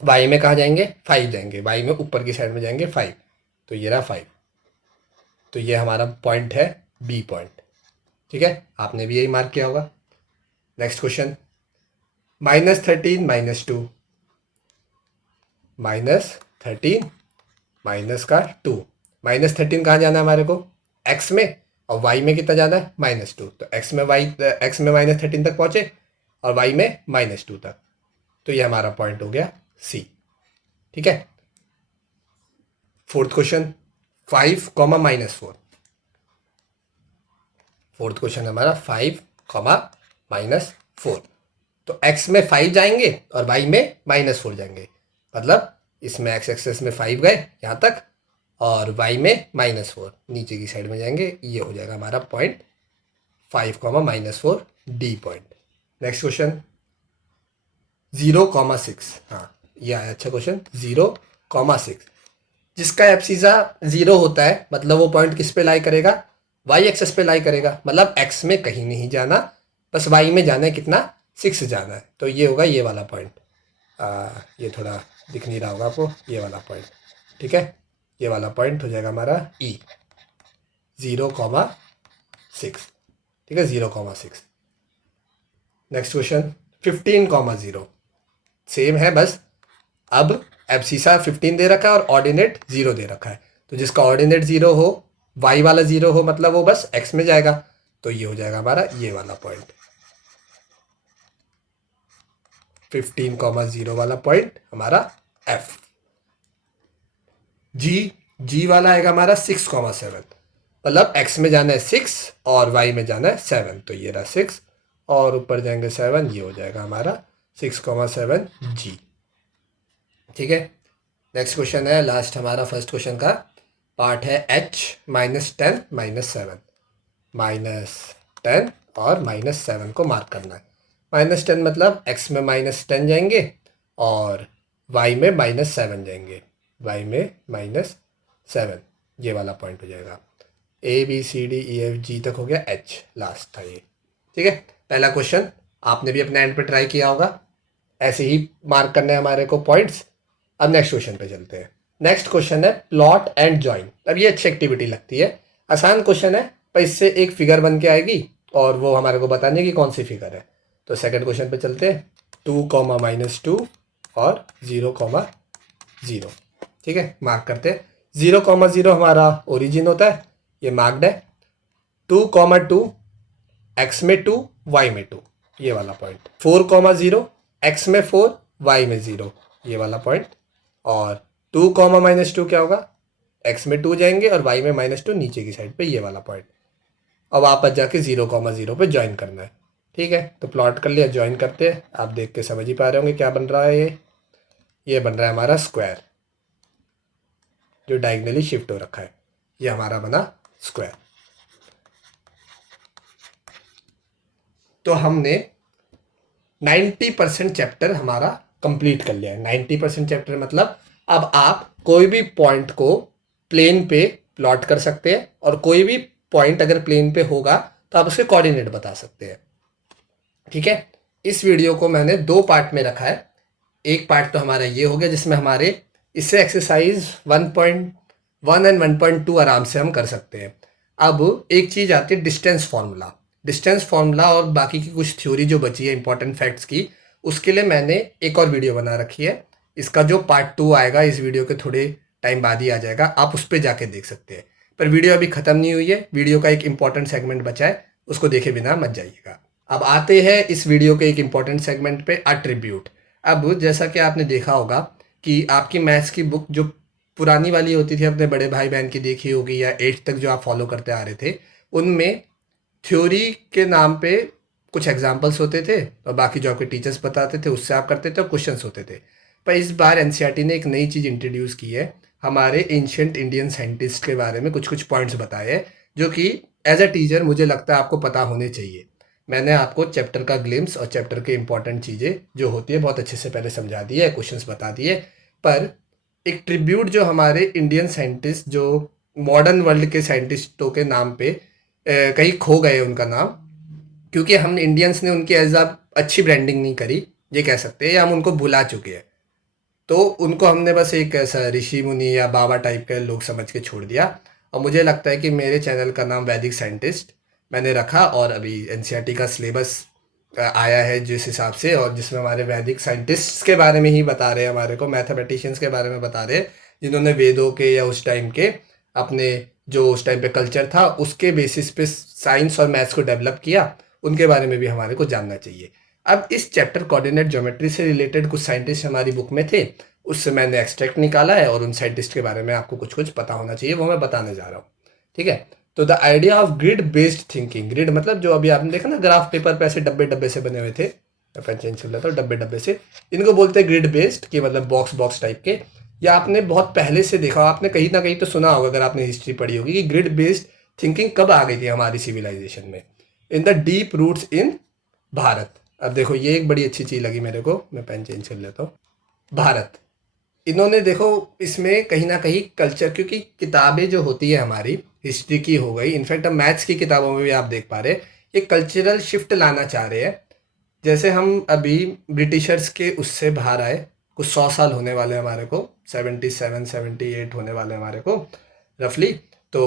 y में कहाँ जाएंगे? 5 जाएंगे, y में ऊपर की साइड में जाएंगे 5, तो ये रहा 5। तो ये हमारा पॉइंट है बी पॉइंट। ठीक है, आपने भी यही मार्क किया होगा। नेक्स्ट क्वेश्चन, -13, -2, -13 माइनस का 2। -13 कहाँ जाना है हमारे को, x में, और y में कितना जाना है, -2। तो x में -13 तक पहुँचे और y में -2 तक। तो ये हमारा पॉइंट हो गया C। ठीक है। Fourth question 5, -4। फोर्थ क्वेश्चन हमारा 5, -4। तो x में 5 जाएंगे और y में -4 जाएंगे, मतलब इसमें x एक्सेस में 5 गए यहाँ तक और y में -4 नीचे की साइड में जाएंगे। ये हो जाएगा हमारा point 5, -4 D point. Next question 0,6। हाँ ये आया अच्छा क्वेश्चन। 0,6 जिसका एब्सिसा 0 होता है, मतलब वो पॉइंट किस पे लाई करेगा, y एक्सेस पे लाई करेगा, मतलब x में कहीं नहीं जाना, बस y में जाना है, कितना 6 जाना है। तो ये होगा ये वाला पॉइंट। ये थोड़ा दिख नहीं रहा होगा आपको, ये वाला पॉइंट। ठीक है, ये वाला पॉइंट हो जाएगा हमारा E 0,6। ठीक है, 0,6। Next question 15,0। सेम है, बस अब एब्सिसा 15 दे रखा है और ऑर्डिनेट 0 दे रखा है। तो जिसका ऑर्डिनेट 0 हो, y वाला 0 हो, मतलब वो बस x में जाएगा। तो ये हो जाएगा हमारा ये वाला पॉइंट 15,0 वाला पॉइंट हमारा F। जी वाला आएगा हमारा 6,7, मतलब x में जाना है 6 और y में जाना है 7। तो ये रहा 6 और ऊपर जाएंगे 7, ये हो जाएगा हमारा 6,7 जी। ठीक है। नेक्स्ट क्वेश्चन है लास्ट हमारा फर्स्ट क्वेश्चन का पार्ट है h -10 -7। -10 और -7 को मार्क करना है। -10 मतलब x में -10 जाएंगे और y में -7 जाएंगे, y में -7। ये वाला पॉइंट हो जाएगा। ABCDEFG तक हो गया, h लास्ट था ये। ठीक है, पहला क्वेश्चन आपने भी अपने एंड पे ट्राई किया होगा, ऐसे ही मार्क करने हैं हमारे को पॉइंट्स। अब नेक्स्ट क्वेश्चन पे चलते हैं। नेक्स्ट क्वेश्चन है प्लॉट एंड जॉइन। अब ये अच्छी एक्टिविटी लगती है, आसान क्वेश्चन है, पर इससे एक फिगर बन के आएगी और वो हमारे को बताने की कौन सी फिगर है। तो सेकंड क्वेश्चन पे चलते हैं। 2, -2 और 0,0। ठीक है, मार्क करते हैं। 0,0 हमारा ओरिजिन होता है, ये मार्क्ड है। 2,2 x में 2 y में 2, ये वाला पॉइंट। 4,0 x में 4 y में 0, ये वाला पॉइंट। और 2, -2 क्या होगा, x में 2 जाएंगे और y में -2 नीचे की साइड पे, ये वाला पॉइंट। अब वापस जाके 0,0 पे ज्वाइन करना है। ठीक है, तो प्लॉट कर लिया, ज्वाइन करते हैं। आप देख के समझ ही पा रहे होंगे क्या बन रहा है। ये बन रहा है हमारा स्क्वायर, जो डायगनली शिफ्ट हो रखा है, ये हमारा बना स्क्वायर। तो हमने 90% चैप्टर हमारा कंप्लीट कर लिया है। 90% चैप्टर मतलब अब आप कोई भी पॉइंट को प्लेन पे प्लॉट कर सकते हैं और कोई भी पॉइंट अगर प्लेन पे होगा तो आप उसके कोऑर्डिनेट बता सकते हैं। ठीक है, इस वीडियो को मैंने 2 पार्ट में रखा है। एक पार्ट तो हमारा ये हो गया जिसमें हमारे इससे एक्सरसाइज 1.1 एंड 1.2 आराम से हम कर सकते हैं। अब एक चीज़ आती है डिस्टेंस फार्मूला। डिस्टेंस फार्मूला और बाकी की कुछ थ्योरी जो बची है इंपॉर्टेंट फैक्ट्स की, उसके लिए मैंने एक और वीडियो बना रखी है। इसका जो पार्ट 2 आएगा इस वीडियो के थोड़े टाइम बाद ही आ जाएगा, आप उस पर जाके देख सकते हैं। पर वीडियो अभी ख़त्म नहीं हुई है, वीडियो का एक इंपॉर्टेंट सेगमेंट बचा है, उसको देखे बिना मत जाइएगा। अब आते हैं इस वीडियो के एक इंपॉर्टेंट सेगमेंट पे, अट्रीब्यूट। अब जैसा कि आपने देखा होगा कि आपकी मैथ्स की बुक जो पुरानी वाली होती थी, अपने बड़े भाई बहन की देखी होगी, या 8th तक जो आप फॉलो करते आ रहे थे, उनमें थ्योरी के नाम पे कुछ एग्जाम्पल्स होते थे और बाकी जो आपके टीचर्स बताते थे उससे आप करते थे और क्वेश्चंस होते थे। पर इस बार एनसीईआरटी ने एक नई चीज़ इंट्रोड्यूस की है, हमारे एंशिएंट इंडियन साइंटिस्ट के बारे में कुछ कुछ पॉइंट्स बताए हैं, जो कि एज अ टीचर मुझे लगता है आपको पता होने चाहिए। मैंने आपको चैप्टर का ग्लिम्स और चैप्टर के इंपॉर्टेंट चीज़ें जो होती है बहुत अच्छे से पहले समझा दी है, क्वेश्चंस बता दिए। पर एक ट्रिब्यूट जो हमारे इंडियन साइंटिस्ट जो मॉडर्न वर्ल्ड के साइंटिस्टों के नाम पे कहीं खो गए उनका नाम, क्योंकि हम इंडियंस ने उनकी एज अ अच्छी ब्रांडिंग नहीं करी, ये कह सकते हैं, या हम उनको भुला चुके हैं। तो उनको हमने बस एक ऐसा ऋषि मुनि या बाबा टाइप के लोग समझ के छोड़ दिया। और मुझे लगता है कि मेरे चैनल का नाम वैदिक साइंटिस्ट मैंने रखा, और अभी एनसीईआरटी का सिलेबस आया है जिस हिसाब से, और जिसमें हमारे वैदिक साइंटिस्ट्स के बारे में ही बता रहे हैं, हमारे को मैथमेटिशियंस के बारे में बता रहे हैं, जिन्होंने वेदों के या उस टाइम के अपने जो उस टाइम पे कल्चर था उसके बेसिस पे साइंस और मैथ्स को डेवलप किया, उनके बारे में भी हमारे को जानना चाहिए। अब इस चैप्टर कोऑर्डिनेट ज्योमेट्री से रिलेटेड कुछ साइंटिस्ट हमारी बुक में थे, उससे मैंने एक्सट्रैक्ट निकाला है, और उन साइंटिस्ट के बारे में आपको कुछ कुछ पता होना चाहिए, वो मैं बताने जा रहा हूँ। ठीक है, तो the idea of grid based thinking, grid मतलब जो अभी आपने देखा ना ग्राफ पेपर पे ऐसे डब्बे डब्बे से बने हुए थे, मैं चेंज कर लेता हूँ, डब्बे डब्बे से, इनको बोलते हैं ग्रिड बेस्ड, कि मतलब बॉक्स बॉक्स टाइप के। या आपने बहुत पहले से देखा, आपने कहीं ना कहीं तो सुना होगा अगर आपने हिस्ट्री पढ़ी होगी, कि ग्रिड बेस्ड थिंकिंग कब आ गई थी हमारी सिविलाइजेशन में, in the deep roots in Bharat. अब देखो ये एक बड़ी अच्छी चीज़ लगी मेरे को, मैं पेन चेंज कर लेता हूँ। भारत, इन्होंने देखो इसमें कहीं ना कहीं कल्चर, क्योंकि किताबें जो होती है हमारी हिस्ट्री की हो गई, इनफैक्ट हम मैथ्स की किताबों में भी आप देख पा रहे हैं, ये कल्चरल शिफ्ट लाना चाह रहे हैं। जैसे हम अभी ब्रिटिशर्स के उससे बाहर आए, कुछ 100 साल होने वाले हमारे को, 77 78 होने वाले हमारे को रफली। तो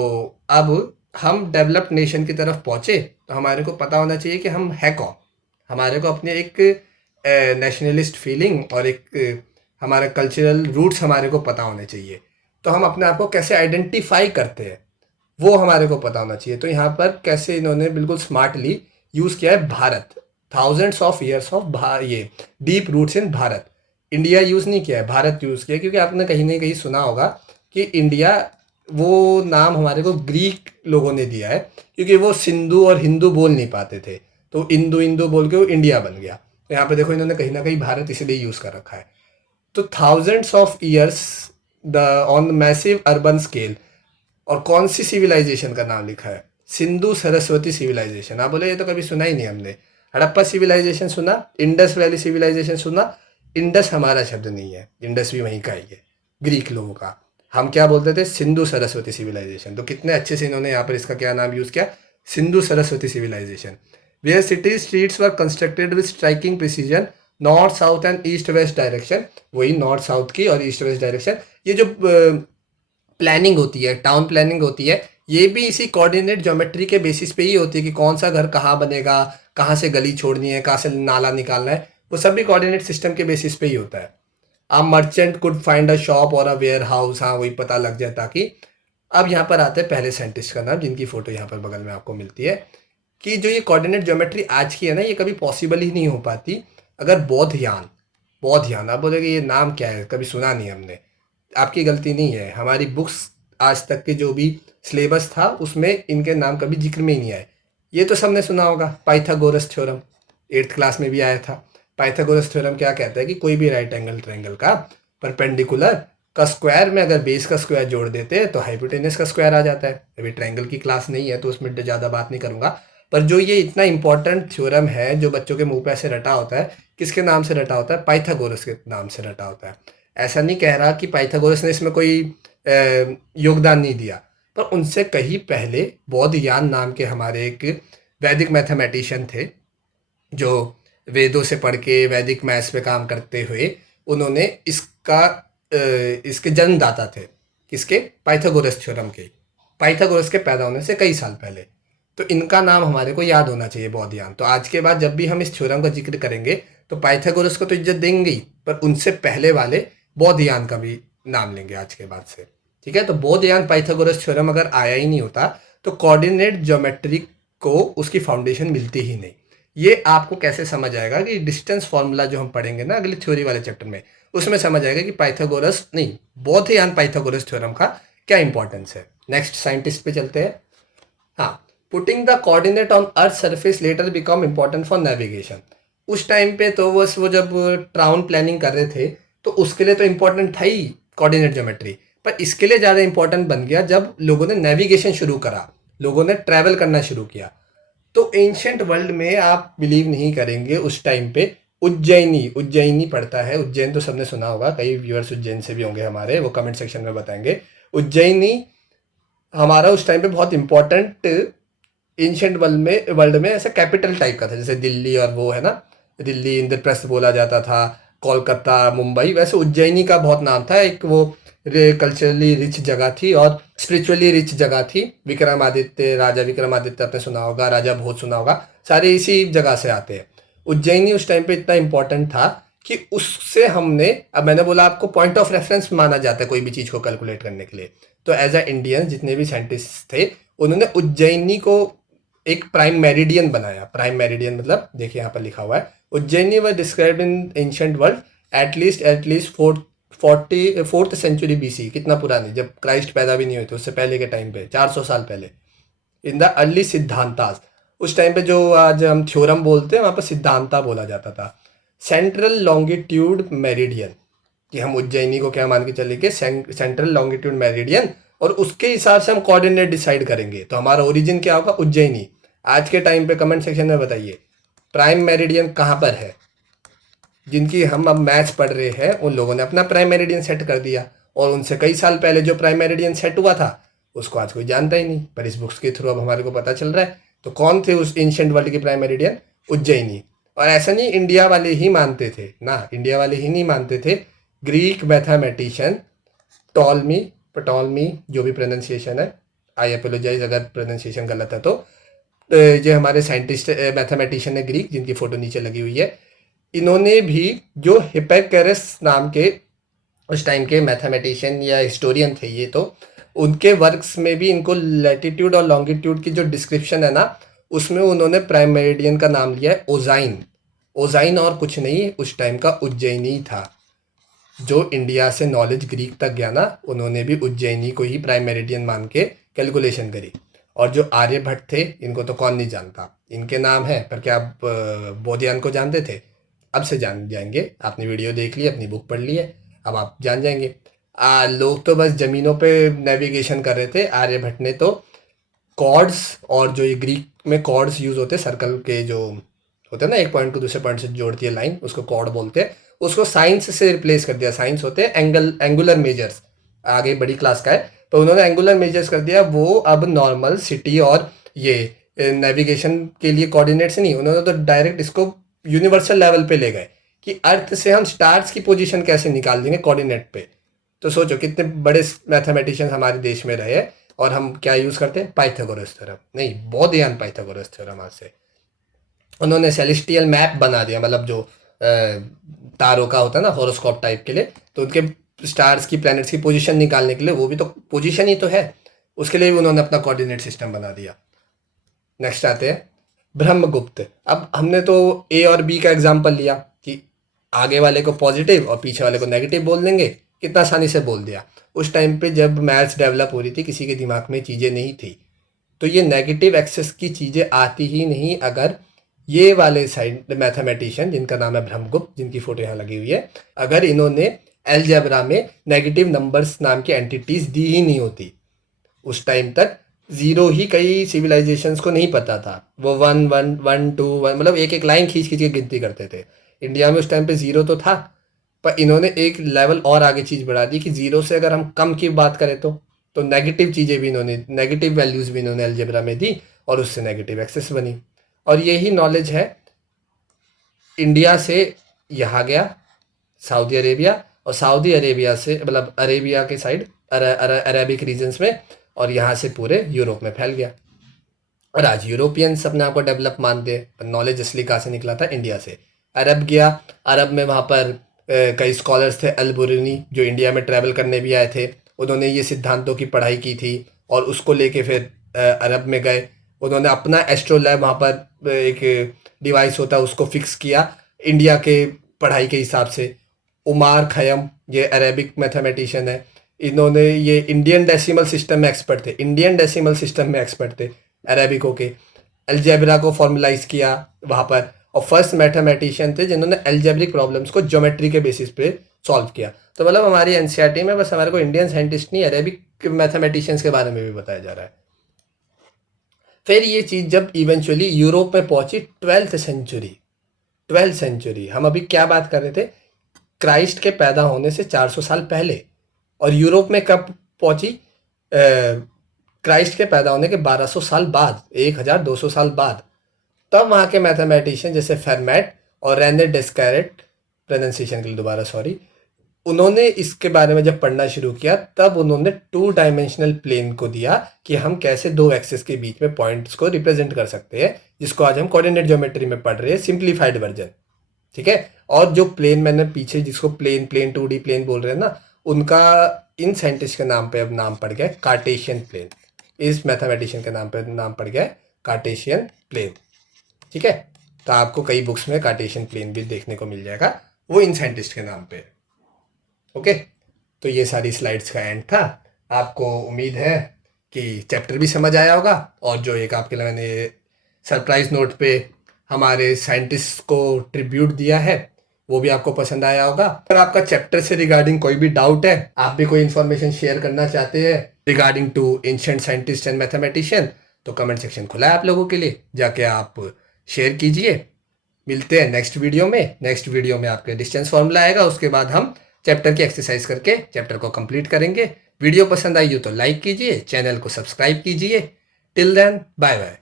अब हम डेवलप्ड नेशन की तरफ पहुँचे, तो हमारे को पता होना चाहिए कि हम है कौन। हमारे को अपने एक नेशनलिस्ट फीलिंग और एक हमारा कल्चरल रूट्स हमारे को पता होने चाहिए। तो हम अपने आप को कैसे आइडेंटिफाई करते हैं वो हमारे को पता होना चाहिए। तो यहाँ पर कैसे इन्होंने बिल्कुल स्मार्टली यूज़ किया है Bharat, thousands of years of ये deep roots in Bharat. India use नहीं किया है, भारत यूज़ किया है, क्योंकि आपने कहीं ना कहीं सुना होगा कि इंडिया वो नाम हमारे को ग्रीक लोगों ने दिया है, क्योंकि वो सिंधु और हिंदू बोल नहीं पाते थे, तो इंदु इंदु बोल के वो इंडिया बन गया। तो यहाँ पे देखो इन्होंने कहीं ना कहीं भारत इसलिए यूज़ कर रखा है। तो thousands of years the on massive urban scale, और कौन सी सिविलाइजेशन का नाम लिखा है, सिंधु सरस्वती सिविलाइजेशन। आप बोले ये तो कभी सुना ही नहीं हमने। हड़प्पा सिविलाइजेशन सुना, इंडस वैली सिविलाइजेशन सुना, इंडस हमारा शब्द नहीं है, इंडस भी वहीं का ही है, ग्रीक लोगों का। हम क्या बोलते थे, सिंधु सरस्वती सिविलाइजेशन। तो कितने अच्छे से इन्होंने यहाँ पर इसका क्या नाम यूज़ किया, Sindhu Saraswati civilization. Where city streets were constructed with striking precision, north south and east west direction. वही नॉर्थ साउथ की और ईस्ट वेस्ट डायरेक्शन। ये जो प्लानिंग होती है, टाउन प्लानिंग होती है, ये भी इसी कोऑर्डिनेट ज्योमेट्री के बेसिस पे ही होती है, कि कौन सा घर कहाँ बनेगा, कहाँ से गली छोड़नी है, कहाँ से नाला निकालना है, वो सब भी कोऑर्डिनेट सिस्टम के बेसिस पे ही होता है। अब merchant could find a shop और अ वेयर हाउस, हाँ वही पता लग जाए ताकि। अब यहाँ पर आते हैं पहले साइंटिस्ट का नाम, जिनकी फोटो यहाँ पर बगल में आपको मिलती है, कि जो ये कोऑर्डिनेट ज्योमेट्री आज की है ना, ये कभी पॉसिबल ही नहीं हो पाती अगर बौद्धयान, बौद्धयान आप बोलेगे ये नाम क्या है, कभी सुना नहीं हमने। आपकी गलती नहीं है, हमारी बुक्स आज तक के जो भी सिलेबस था उसमें इनके नाम कभी जिक्र में ही नहीं आए। ये तो सबने सुना होगा, पाइथागोरस थ्योरम, 8th क्लास में भी आया था। पाइथागोरस थ्योरम क्या कहता है कि कोई भी राइट एंगल ट्रायंगल का परपेंडिकुलर का स्क्वायर में अगर बेस का स्क्वायर जोड़ देते हैं तो हाइपोटेनस का स्क्वायर आ जाता है। अभी ट्रायंगल की क्लास नहीं है तो उसमें ज़्यादा बात नहीं करूँगा, पर जो ये इतना इंपॉर्टेंट थ्योरम है जो बच्चों के मुंह पे ऐसे रटा होता है, किसके नाम से रटा होता है, पाइथागोरस के नाम से रटा होता है। ऐसा नहीं कह रहा कि पाइथागोरस ने इसमें कोई योगदान नहीं दिया, पर उनसे कहीं पहले बौद्धयान नाम के हमारे एक वैदिक मैथमेटिशियन थे, जो वेदों से पढ़ के वैदिक मैथ्स पे काम करते हुए उन्होंने इसके जन्मदाता थे, किसके, पाइथागोरस थ्योरम के, पाइथागोरस के पैदा होने से कई साल पहले। तो इनका नाम हमारे को याद होना चाहिए, बौद्धयान। तो आज के बाद जब भी हम इस थ्योरम का जिक्र करेंगे तो पाइथागोरस को तो इज्जत देंगे ही, पर उनसे पहले वाले बौद्धयान का भी नाम लेंगे आज के बाद से। ठीक है, तो बौद्धयान पाइथागोरस थ्योरम अगर आया ही नहीं होता तो कोऑर्डिनेट ज्योमेट्री को उसकी फाउंडेशन मिलती ही नहीं। ये आपको कैसे समझ आएगा कि डिस्टेंस फॉर्मूला जो हम पढ़ेंगे ना अगले थ्योरी वाले चैप्टर में, उसमें समझ आएगा कि पाइथागोरस नहीं, बौद्धयान पाइथागोरस थ्योरम का क्या इंपॉर्टेंस है। नेक्स्ट साइंटिस्ट पे चलते हैं। हाँ, putting the coordinate on earth surface letter become important for navigation. उस टाइम पे तो बस वो जब टाउन प्लानिंग कर रहे थे तो उसके लिए तो इम्पोर्टेंट था ही कोऑर्डिनेट ज्योमेट्री, पर इसके लिए ज़्यादा इंपॉर्टेंट बन गया जब लोगों ने नेविगेशन शुरू करा, लोगों ने ट्रैवल करना शुरू किया। तो एंशंट वर्ल्ड में आप बिलीव नहीं करेंगे, उस टाइम पे उज्जैनी पड़ता है, उज्जैन तो सबने सुना होगा, कई व्यूअर्स उज्जैन से भी होंगे हमारे, वो कमेंट सेक्शन में बताएंगे। उज्जैनी हमारा उस टाइम पे बहुत इंपॉर्टेंट एंशंट वर्ल्ड में ऐसा कैपिटल टाइप का था, जैसे दिल्ली और वो है ना, दिल्ली इंद्रप्रस्थ बोला जाता था, कोलकाता मुंबई, वैसे उज्जैनी का बहुत नाम था। एक वो कल्चरली रिच जगह थी और स्पिरिचुअली रिच जगह थी। विक्रमादित्य, राजा विक्रमादित्य आपने सुना होगा, राजा भोज सुना होगा, सारे इसी जगह से आते हैं। उज्जैनी उस टाइम पे इतना इंपॉर्टेंट था कि उससे हमने, अब मैंने बोला आपको पॉइंट ऑफ रेफरेंस माना जाता है कोई भी चीज़ को कैलकुलेट करने के लिए, तो एज अ इंडियन जितने भी साइंटिस्ट थे उन्होंने उज्जैनी को एक प्राइम मेरिडियन बनाया। प्राइम मेरिडियन मतलब देखिए यहाँ पर लिखा हुआ है, Ujjaini were described in ancient world at least fourth century BC. कितना पुरानी, जब क्राइस्ट पैदा भी नहीं हुए थे उससे पहले के टाइम पे, 400 साल पहले। इन द अर्ली सिद्धांतास, उस टाइम पे जो आज हम थ्योरम बोलते हैं वहाँ पर सिद्धांता बोला जाता था। सेंट्रल लॉन्गिट्यूड मेरिडियन, कि हम उज्जैनी को क्या मान के चलेंगे, सेंट्रल लॉन्गिट्यूड मेरिडियन, और उसके हिसाब से हम कोऑर्डिनेट डिसाइड करेंगे। तो हमारा ओरिजिन क्या होगा, उज्जैनी। आज के टाइम पे कमेंट सेक्शन में बताइए प्राइम मेरिडियन कहाँ पर है। जिनकी हम अब मैच पढ़ रहे हैं उन लोगों ने अपना प्राइम मेरिडियन सेट कर दिया, और उनसे कई साल पहले जो प्राइम मेरिडियन सेट हुआ था उसको आज कोई जानता ही नहीं, पर इस बुक्स के थ्रू अब हमारे को पता चल रहा है। तो कौन थे उस एंशिएंट वर्ल्ड के प्राइम मेरिडियन, उज्जैनी। और ऐसा नहीं इंडिया वाले ही मानते थे ना, इंडिया वाले ही नहीं मानते थे, ग्रीक मैथमेटिशियन टॉलमी, पटॉलमी, जो भी प्रोनाउंसिएशन है, आई अपोलोजाइज अगर प्रोनाउंसिएशन गलत है तो। जो हमारे साइंटिस्ट मैथमेटिशियन है ग्रीक, जिनकी फोटो नीचे लगी हुई है, इन्होंने भी, जो हिपैकरस नाम के उस टाइम के मैथमेटिशियन या हिस्टोरियन थे ये, तो उनके वर्क्स में भी इनको लैटिट्यूड और लॉन्गिट्यूड की जो डिस्क्रिप्शन है ना, उसमें उन्होंने प्राइम मेरिडियन का नाम लिया है ओजाइन। ओजाइन और कुछ नहीं, उस टाइम का उज्जैनी था। जो इंडिया से नॉलेज ग्रीक तक गया ना, उन्होंने भी उज्जैनी को ही प्राइम मेरिडियन मान के कैलकुलेशन करी। और जो आर्यभट्ट थे, इनको तो कौन नहीं जानता, इनके नाम है, पर क्या आप बोधियान को जानते थे? अब से जान जाएंगे, आपने वीडियो देख ली, अपनी बुक पढ़ ली है, अब आप जान जाएंगे। लोग तो बस ज़मीनों पे नेविगेशन कर रहे थे, आर्यभट्ट ने तो कॉर्ड्स, और जो ये ग्रीक में कॉर्ड्स यूज़ होते हैं, सर्कल के जो होते हैं ना, एक पॉइंट को दूसरे पॉइंट से जोड़ती है लाइन, उसको कॉर्ड बोलते हैं, उसको साइंस से रिप्लेस कर दिया। साइंस होते हैं एंगुलर मेजर्स, आगे बड़ी क्लास का है, तो उन्होंने एंगुलर मेजर्स कर दिया। वो अब नॉर्मल सिटी और ये नेविगेशन के लिए कोऑर्डिनेट्स नहीं, उन्होंने तो डायरेक्ट इसको यूनिवर्सल लेवल पे ले गए कि अर्थ से हम स्टार्स की पोजीशन कैसे निकाल देंगे कोऑर्डिनेट पे। तो सोचो कितने बड़े मैथमेटिशियंस हमारे देश में रहे, और हम क्या यूज़ करते हैं, पाइथागोरस थ्योरम, नहीं बौद्धियान पाइथागोरस थ्योरम। आज से उन्होंने सेलेस्टियल मैप बना दिया, मतलब जो तारों का होता है ना हॉरोस्कोप टाइप के लिए, तो उनके स्टार्स की, प्लैनेट्स की पोजीशन निकालने के लिए, वो भी तो पोजीशन ही तो है, उसके लिए भी उन्होंने अपना कोऑर्डिनेट सिस्टम बना दिया। नेक्स्ट आते हैं ब्रह्मगुप्त। अब हमने तो ए और बी का एग्जाम्पल लिया कि आगे वाले को पॉजिटिव और पीछे वाले को नेगेटिव बोल देंगे, कितना आसानी से बोल दिया। उस टाइम पे जब मैथ्स डेवलप हो रही थी, किसी के दिमाग में चीज़ें नहीं थी, तो ये नेगेटिव एक्सेस की चीज़ें आती ही नहीं अगर ये वाले साइड मैथमेटिशियन, जिनका नाम है ब्रह्मगुप्त, जिनकी फोटो यहाँ लगी हुई है, अगर इन्होंने एलजेब्रा में नेगेटिव नंबर्स नाम की एंटिटीज दी ही नहीं होती। उस टाइम तक जीरो ही कई सिविलाइजेशंस को नहीं पता था, वो 1 1 1 2 1 मतलब एक एक लाइन खींच खींच के गिनती करते थे। इंडिया में उस टाइम पे जीरो तो था, पर इन्होंने एक लेवल और आगे चीज़ बढ़ा दी कि जीरो से अगर हम कम की बात करें तो नेगेटिव चीज़ें भी इन्होंने, नेगेटिव वैल्यूज़ भी इन्होंने अलजेब्रा में दी, और उससे नेगेटिव एक्सेस बनी। और यही नॉलेज है इंडिया से यहाँ गया सऊदी अरेबिया, और सऊदी अरेबिया से मतलब अरेबिया के साइड अरेबिक रीजन्स में, और यहाँ से पूरे यूरोप में फैल गया। और आज यूरोपियंस अपने आप को डेवलप मानते हैं, पर नॉलेज असली कहाँ से निकला था, इंडिया से। अरब गया, अरब में वहाँ पर कई स्कॉलर्स थे, अल-बुरूनी, जो इंडिया में ट्रैवल करने भी आए थे, उन्होंने ये सिद्धांतों की पढ़ाई की थी, और उसको लेके फिर अरब में गए। उन्होंने अपना एस्ट्रो लैब, वहाँ पर एक डिवाइस होता है, उसको फिक्स किया इंडिया के पढ़ाई के हिसाब से। उमार खयम, ये अरेबिक मैथमेटिशियन है, इन्होंने ये इंडियन डेसिमल सिस्टम में एक्सपर्ट थे, इंडियन डेसिमल सिस्टम में एक्सपर्ट थे अरेबिको के। अलजेब्रा को फॉर्मुलाइज किया वहाँ पर, और फर्स्ट मैथमेटिशियन थे जिन्होंने अलजेब्रिक प्रॉब्लम्स को ज्योमेट्री के बेसिस पे सॉल्व किया। तो मतलब हमारी एनसीईआरटी में बस हमारे को इंडियन साइंटिस्ट नहीं, अरेबिक मैथमेटिशियंस के बारे में भी बताया जा रहा है। फिर ये चीज़ जब इवेंचुअली यूरोप में पहुंची, 12th सेंचुरी, हम अभी क्या बात कर रहे थे, क्राइस्ट के पैदा होने से 400 साल पहले। और यूरोप में कब पहुंची, क्राइस्ट के पैदा होने के 1200 साल बाद, 1200 साल बाद। तब वहाँ के मैथमेटिशियन जैसे फेरमैट और रेने डेस्कारेट, प्रोनाउंसिएशन के लिए दोबारा सॉरी, उन्होंने इसके बारे में जब पढ़ना शुरू किया तब उन्होंने 2 डायमेंशनल प्लेन को दिया कि हम कैसे 2 एक्सिस के बीच में पॉइंट्स को रिप्रेजेंट कर सकते हैं, जिसको आज हम कोऑर्डिनेट ज्योमेट्री में पढ़ रहे हैं, सिंप्लीफाइड वर्जन। ठीक है। और जो प्लेन मैंने पीछे जिसको प्लेन 2D प्लेन बोल रहे हैं ना, उनका इन साइंटिस्ट के नाम पे अब नाम पड़ गया कार्टेशियन प्लेन। इस मैथमेटिशियन के नाम पे नाम पड़ गया कार्टेशियन प्लेन। ठीक है। तो आपको कई बुक्स में कार्टेशियन प्लेन भी देखने को मिल जाएगा, वो इन साइंटिस्ट के नाम पे। ओके। तो ये सारी स्लाइड्स का एंड था। आपको उम्मीद है कि चैप्टर भी समझ आया होगा, और जो एक आपके लिए मैंने सरप्राइज नोट पे हमारे साइंटिस्ट को ट्रिब्यूट दिया है वो भी आपको पसंद आया होगा। अगर आपका चैप्टर से रिगार्डिंग कोई भी डाउट है, आप भी कोई इन्फॉर्मेशन शेयर करना चाहते हैं regarding to ancient scientist and mathematician, तो कमेंट सेक्शन खुला है आप लोगों के लिए, जाके आप शेयर कीजिए। मिलते हैं नेक्स्ट वीडियो में। नेक्स्ट वीडियो में आपके डिस्टेंस फॉर्मूला आएगा, उसके बाद हम चैप्टर की एक्सरसाइज करके चैप्टर को कंप्लीट करेंगे। वीडियो पसंद आई हो तो लाइक कीजिए, चैनल को सब्सक्राइब कीजिए। Till then bye bye.